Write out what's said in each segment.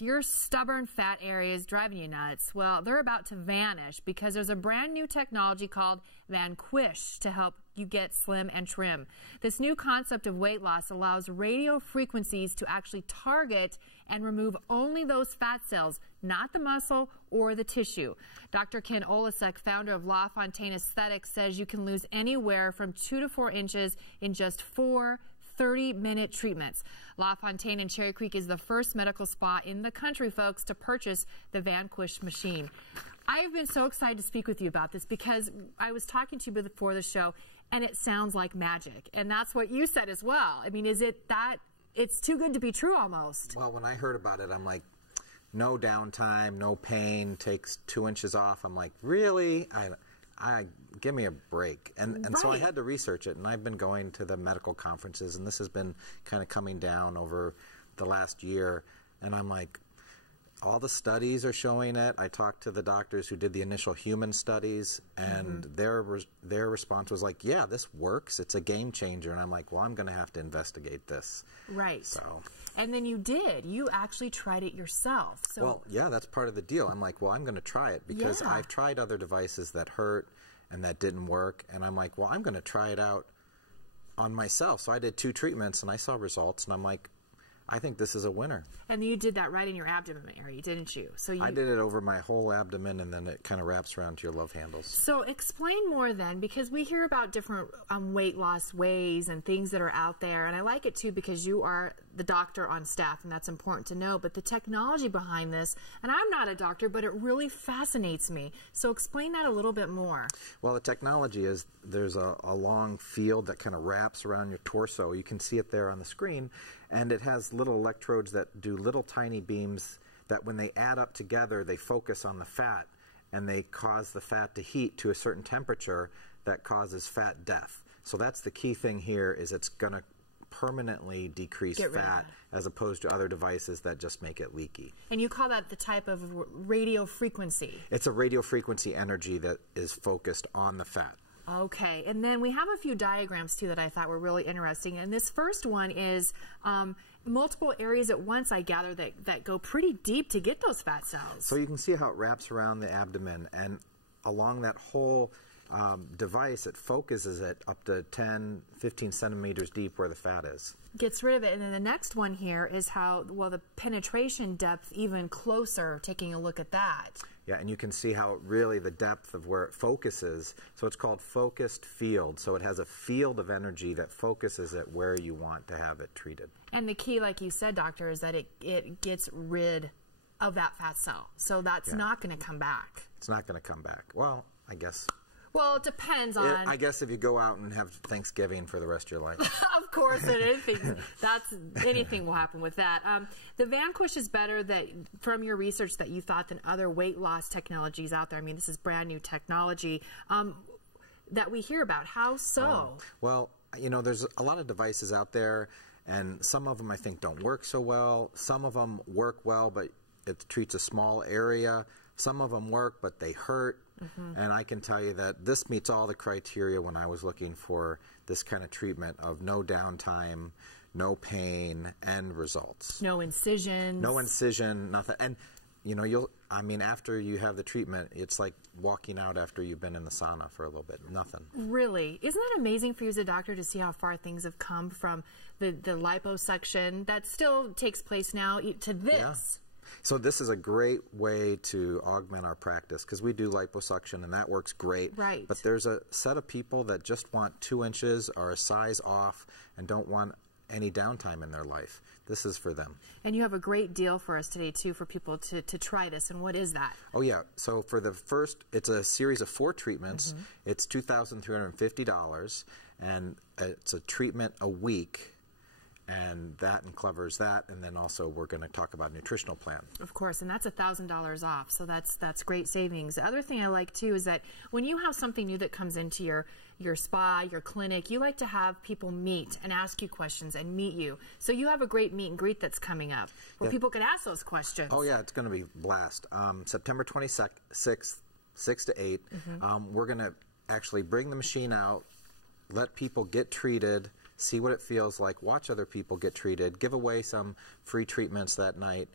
your stubborn fat areas driving you nuts, well, they're about to vanish because there's a brand new technology called Vanquish to help you get slim and trim. This new concept of weight loss allows radio frequencies to actually target and remove only those fat cells, not the muscle or the tissue. Dr. Ken Oleszek, founder of Fontaine Aesthetics, says you can lose anywhere from 2 to 4 inches in just 4 30-minute treatments. Fontaine in Cherry Creek is the first medical spa in the country, folks, to purchase the Vanquish machine. I've been so excited to speak with you about this because I was talking to you before the show, and it sounds like magic. And that's what you said as well. I mean, is it that it's too good to be true almost? Well, when I heard about it, I'm like, no downtime, no pain, takes 2 inches off. I'm like, really? I give me a break. And so I had to research it, and I've been going to the medical conferences, and this has been kind of coming down over the last year, and I'm like, all the studies are showing it. I talked to the doctors who did the initial human studies, and their response was like, yeah, this works. It's a game changer. And I'm like, well, I'm going to have to investigate this. Right. So. And then you did. You actually tried it yourself. So. Well, yeah, that's part of the deal. I'm like, well, I'm going to try it because I've tried other devices that hurt and that didn't work. And I'm like, well, I'm going to try it out on myself. So I did 2 treatments, and I saw results, and I'm like, I think this is a winner. And you did that right in your abdomen area, didn't you? So I did it over my whole abdomen, and then it kind of wraps around to your love handles. So explain more then, because we hear about different weight loss ways and things that are out there, and I like it too because you are the doctor on staff, and that's important to know. But the technology behind this, and I'm not a doctor, but it really fascinates me. So explain that a little bit more. Well, the technology is there's a long field that kind of wraps around your torso. You can see it there on the screen. And it has little electrodes that do little tiny beams that when they add up together, they focus on the fat, and they cause the fat to heat to a certain temperature that causes fat death. So that's the key thing here, is it's going to permanently decrease fat as opposed to other devices that just make it leaky. And you call that the type of radio frequency? It's a radio frequency energy that is focused on the fat. Okay, and then we have a few diagrams too that I thought were really interesting. And this first one is multiple areas at once, I gather, that go pretty deep to get those fat cells. So you can see how it wraps around the abdomen, and along that whole device, it focuses it up to 10, 15 centimeters deep where the fat is. Gets rid of it. And then the next one here is how, well, the penetration depth even closer, taking a look at that. Yeah, and you can see how really the depth of where it focuses. So it's called focused field. So it has a field of energy that focuses it where you want to have it treated. And the key, like you said, doctor, is that it gets rid of that fat cell. So that's not going to come back. It's not going to come back. Well, I guess. Well, it depends on. I guess if you go out and have Thanksgiving for the rest of your life. Of course, anything will happen with that. The Vanquish is better from your research that you thought than other weight loss technologies out there. I mean, this is brand new technology that we hear about. How so? Well, you know, there's a lot of devices out there, and some of them I think don't work so well. Some of them work well, but it treats a small area. Some of them work, but they hurt. And I can tell you that this meets all the criteria when I was looking for this kind of treatment of no downtime, no pain, and results. No incisions. No incision, nothing. And, you know, I mean, after you have the treatment, it's like walking out after you've been in the sauna for a little bit. Nothing. Really? Isn't that amazing for you as a doctor to see how far things have come from the liposuction that still takes place now to this? Yeah. So this is a great way to augment our practice because we do liposuction and that works great. Right. But there's a set of people that just want 2 inches or a size off and don't want any downtime in their life. This is for them. And you have a great deal for us today too for people to try this. And what is that? Oh yeah. So for the first, it's a series of 4 treatments. It's $2,350 and it's a treatment a week. And that covers that, and then also we're going to talk about a nutritional plan. Of course, and that's $1,000 off, so that's great savings. The other thing I like too is that when you have something new that comes into your spa, your clinic, you like to have people meet and ask you questions and meet you. So you have a great meet and greet that's coming up where people can ask those questions. Oh yeah, it's going to be a blast. September 26th, 6 to 8. We're going to actually bring the machine out, let people get treated, see what it feels like, watch other people get treated, give away some free treatments that night.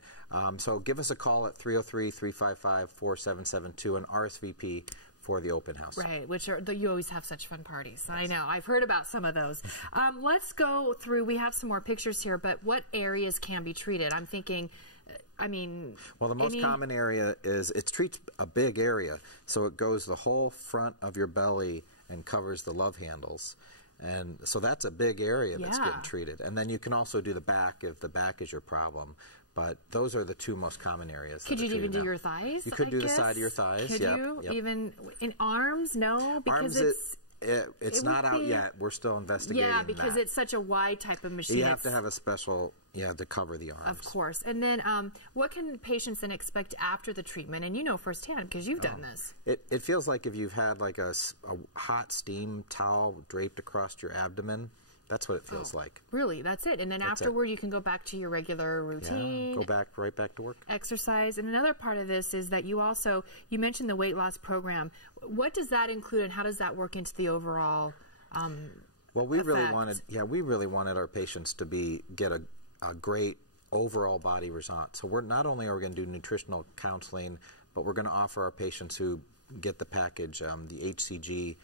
So give us a call at 303-355-4772 and RSVP for the open house. Right, which are, you always have such fun parties. I know. I've heard about some of those. Let's go through, we have some more pictures here, but what areas can be treated? I'm thinking, well, the most common area is, it treats a big area. So it goes the whole front of your belly and covers the love handles. And so that's a big area that's getting treated. And then you can also do the back if the back is your problem. But those are the two most common areas. Could you even do your thighs? You could do the side of your thighs. Could you? Yep. Even in arms? No, because arms, it's not out yet. We're still investigating. Yeah, because it's such a wide type of machine. You have to have a special, to cover the arms. Of course. And then what can patients then expect after the treatment? And you know firsthand because you've done this. It feels like if you've had like a hot steam towel draped across your abdomen. That's what it feels like. Really? That's it? And then afterward, you can go back to your regular routine. Yeah, go right back to work. Exercise. And another part of this is that you mentioned the weight loss program. What does that include, and how does that work into the overall Well, we really wanted our patients to get a great overall body result. So not only are we going to do nutritional counseling, but we're going to offer our patients who get the package, the HCG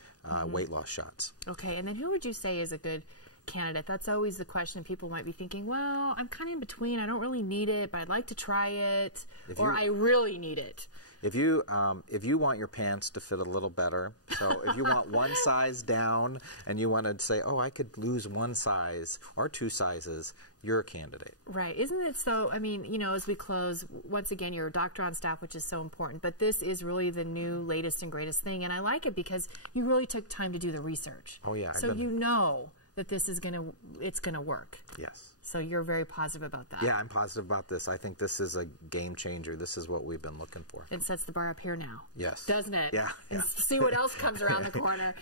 weight loss shots. Okay. And then who would you say is a good candidate? That's always the question. People might be thinking, well, I'm kind of in between. I don't really need it, but I'd like to try it, or I really need it. If you want your pants to fit a little better, so if you want one size down and you want to say, oh, I could lose one size or two sizes, you're a candidate. Right. Isn't it so? As we close, once again, you're a doctor on staff, which is so important, but this is really the new, latest, and greatest thing, and I like it because you really took time to do the research. Oh, yeah. So you know that this is it's gonna work. Yes. So you're very positive about that. Yeah, I'm positive about this. I think this is a game changer. This is what we've been looking for. It sets the bar up here now. Yes. Doesn't it? Yeah. And see what else comes around the corner.